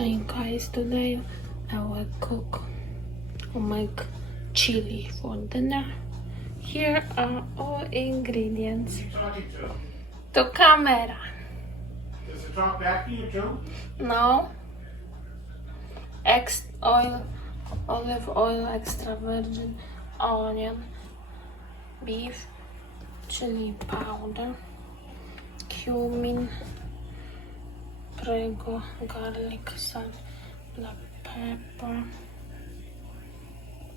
Hey guys, today I will cook or make chili for dinner. Here are all ingredients. Who are you talking To camera. Does it talk back to you too? No. Oil, olive oil, extra virgin onion, beef, chili powder, cumin, prego, garlic, salt, black pepper,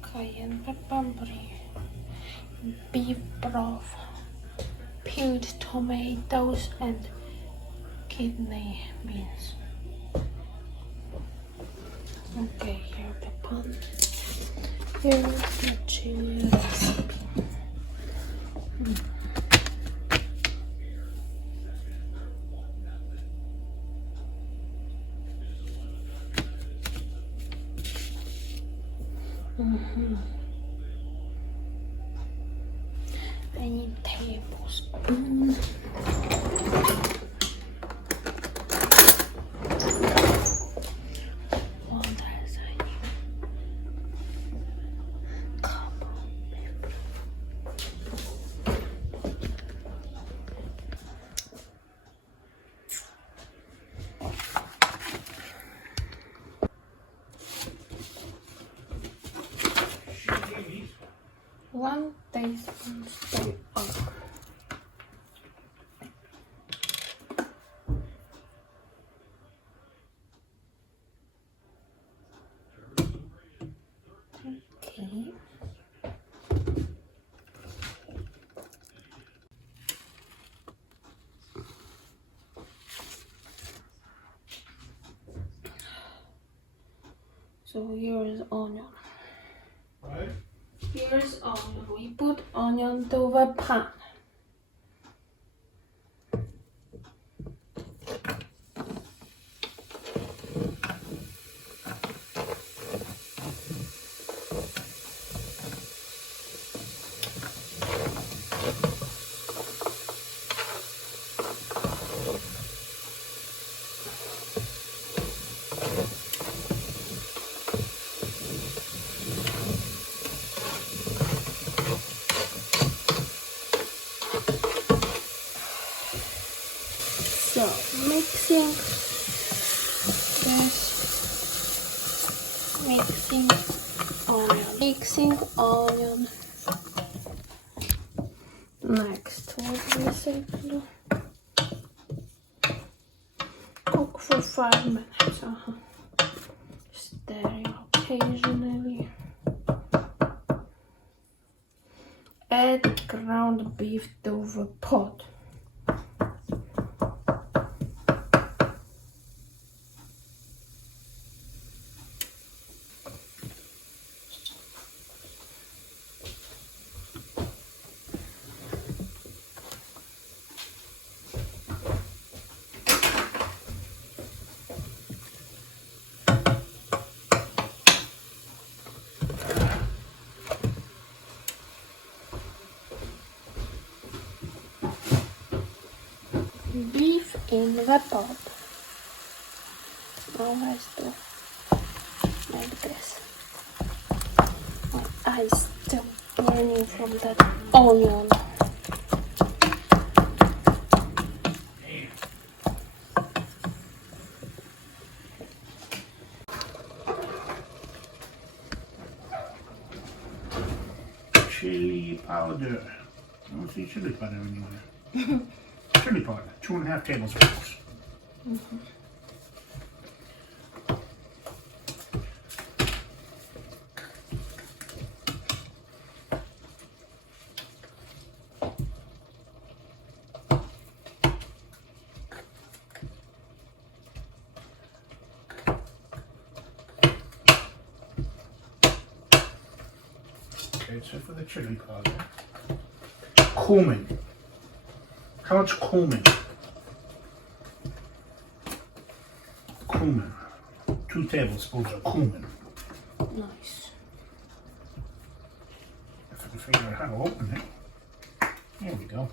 cayenne pepper, beef broth, peeled tomatoes, and kidney beans. Okay, here the pan. Here's the chili recipe. I need tablespoon. What else I need? Cup of paper. One tablespoon of okay. So here is onion. What? Here's onion. We put onion to the pan. So mixing this, mixing onion. Next, what we say to do? Cook for 5 minutes. Stirring occasionally. Add ground beef to the pot. Beef in the pot. Now has to make this. My eyes still burning from that onion. Chili powder. I don't see chili powder anywhere. Chili powder, 2.5 tablespoons. Okay, so for the chili powder. Cumin. How much cumin? Cumin. 2 tablespoons of cumin. Nice. If I can figure out how to open it. There we go.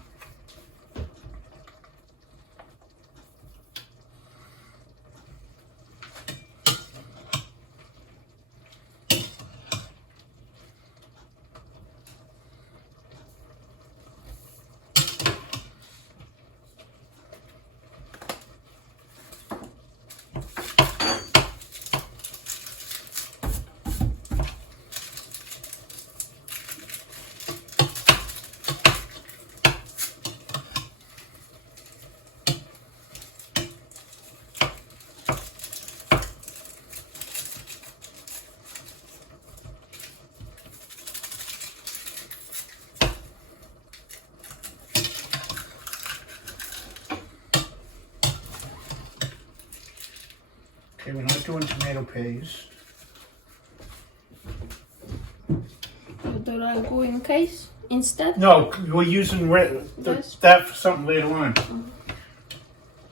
Okay, we're not doing tomato paste. Do I go in case instead? No, we're using that for something later on.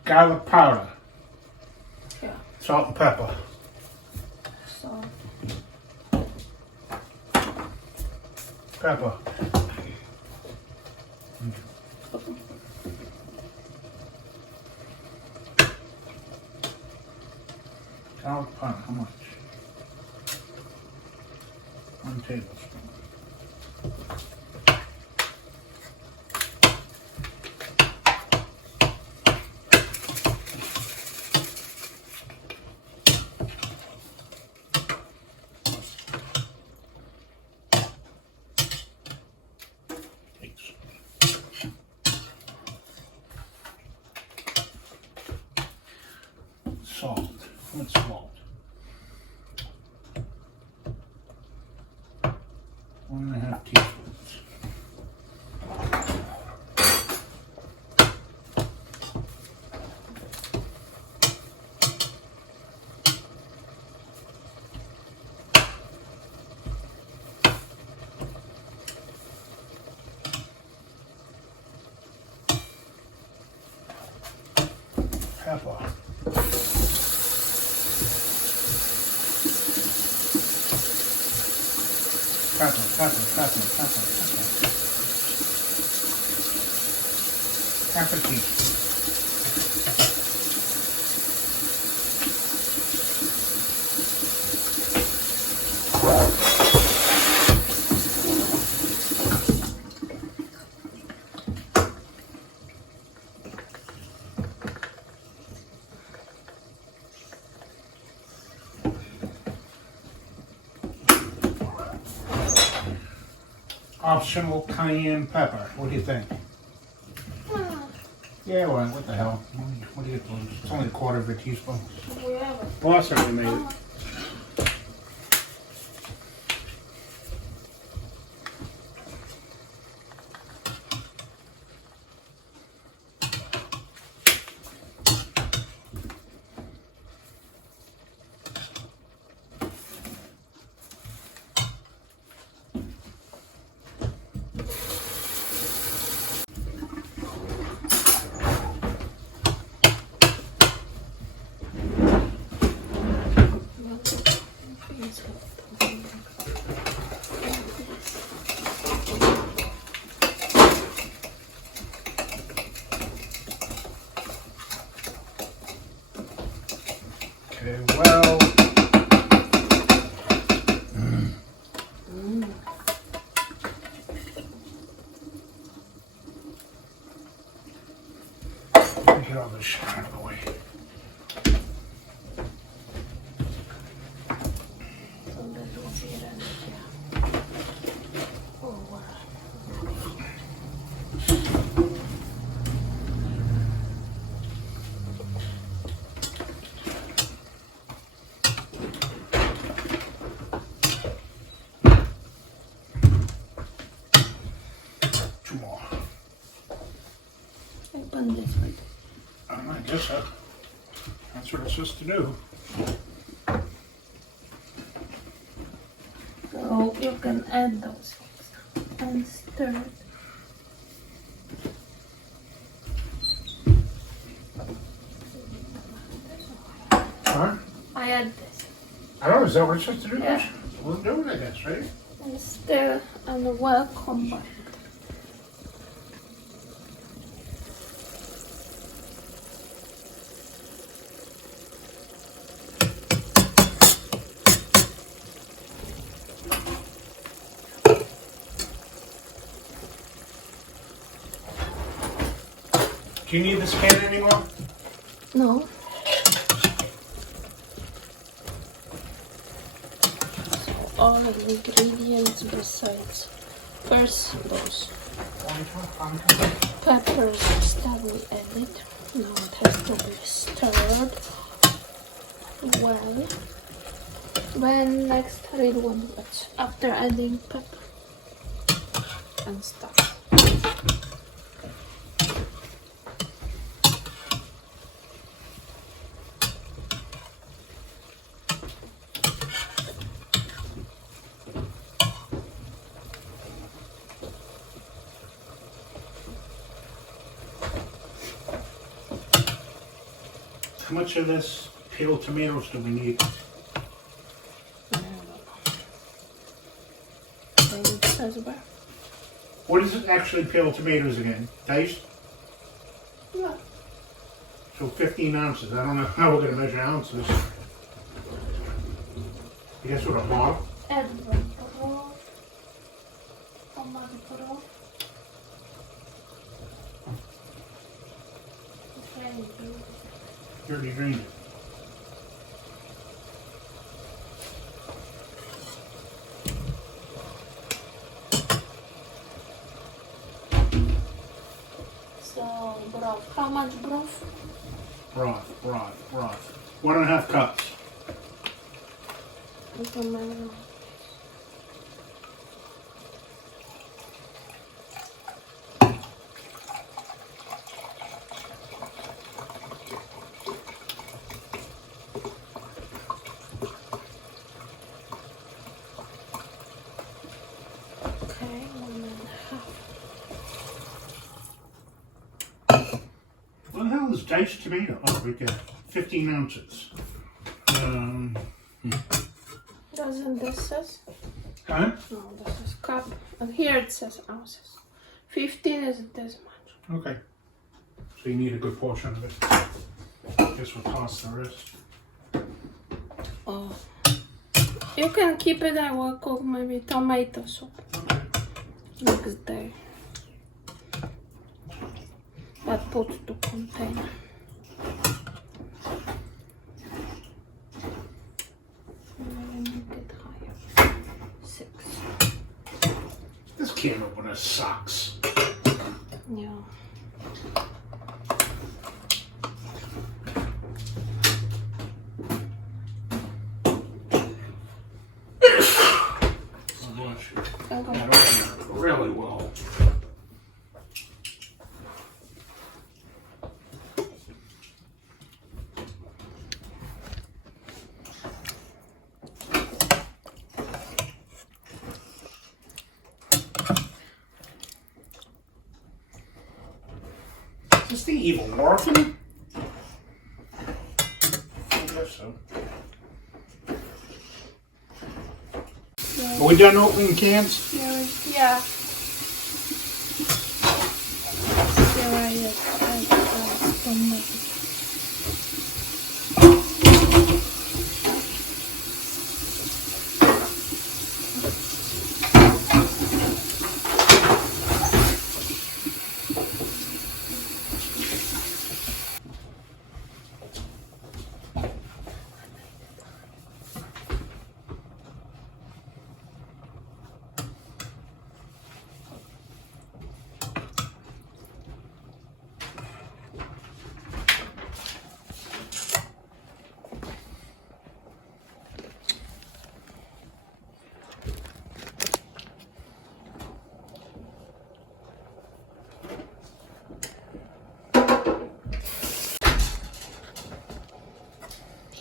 Garlic powder. Yeah. Salt and pepper. So Pepper. Garlic powder, how much? 1 tablespoon. Salt. What's salt? 1.5 teaspoons. Pepper. Pepper. Half a teaspoon. Optional cayenne pepper. What do you think? Yeah, well, what the hell? What do you think? It's only 1/4 teaspoon. whatever. Boss already made it. Okay, well. Get all this shit out of the way. Two more. Open this one. I guess so. That's what it's supposed to do. So you can add those and stir it. Huh? I add this I don't know, is that what it's supposed to do? Yeah. We'll do it, I guess, right? and stir and well combine. Do you need this can anymore? No. All the ingredients besides first those peppers that we added. Now it has to be stirred well. When next read 1 watch after adding pepper and stuff. How much of this peeled tomatoes do we need? What is it actually peeled tomatoes again? Diced? Yeah. So 15 ounces. I don't know how we're going to measure ounces. I guess with a bottle? You already drained it. So, broth. How much broth? Broth. 1.5 cups. Okay, 1.5. What the hell is diced tomato? Oh, right there. 15 ounces. Doesn't this says? Huh? No, this is cup. And here it says ounces. 15 isn't this much. Okay. So you need a good portion of it. I guess we'll toss the rest. Oh. You can keep it. I will cook maybe tomato soup Okay. next day. But put to container. Make it higher. 6. This can opener sucks. Yeah. Oh gosh. Okay. That opened really well. Is this the evil working? I guess so. Are we done opening cans? Yeah. Here I am.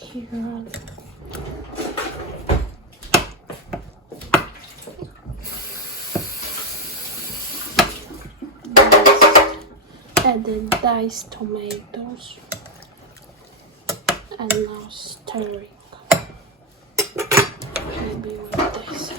Here. Add the diced tomatoes and now stirring. Maybe with this.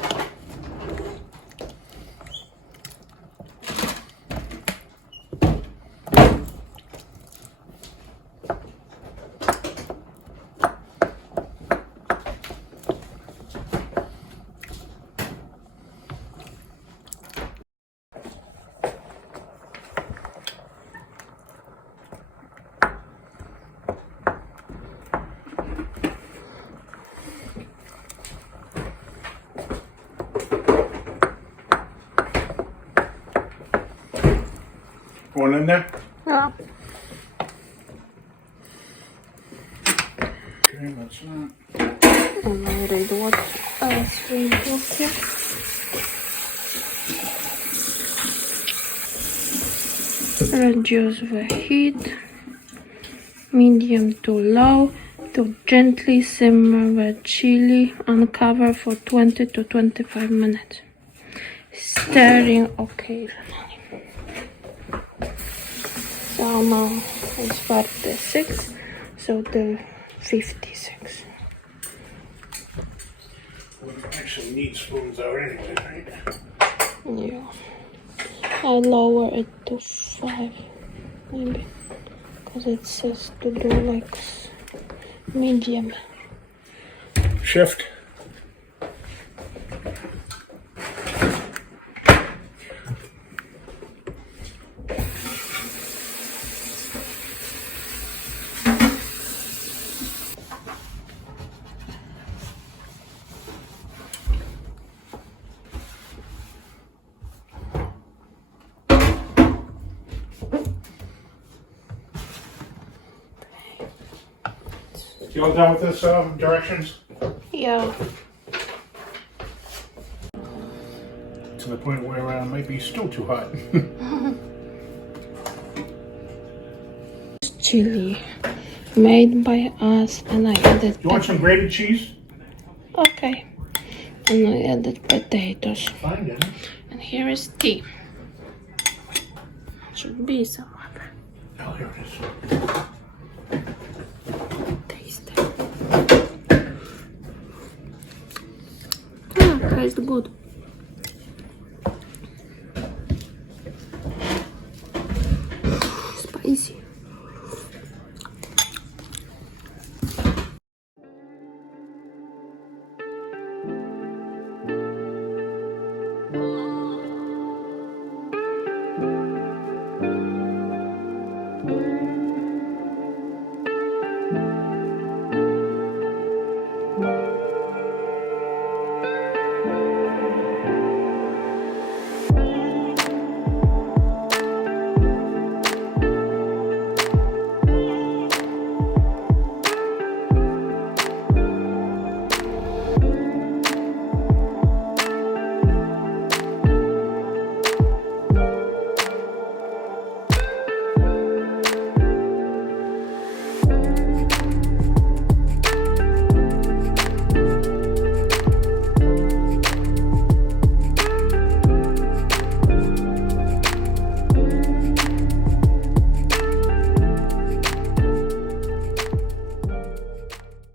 One in there? Yeah. Okay, that's that. And I read what else we put here. Reduce the heat, medium to low, to gently simmer the chili and cover for 20 to 25 minutes. Stirring occasionally. So now it's 46. So episode 56. We actually need spoons though anyway, right? Yeah. I'll lower it to 5, maybe. Because it says to do like medium. Shift. You all done with this directions? Yeah. To the point where it might be still too hot. Chili made by us, and I added You want some grated cheese? okay, and I added potatoes, Fine, then. and here is tea. Should be somewhere. Oh, here it is. Taste it. Tastes good.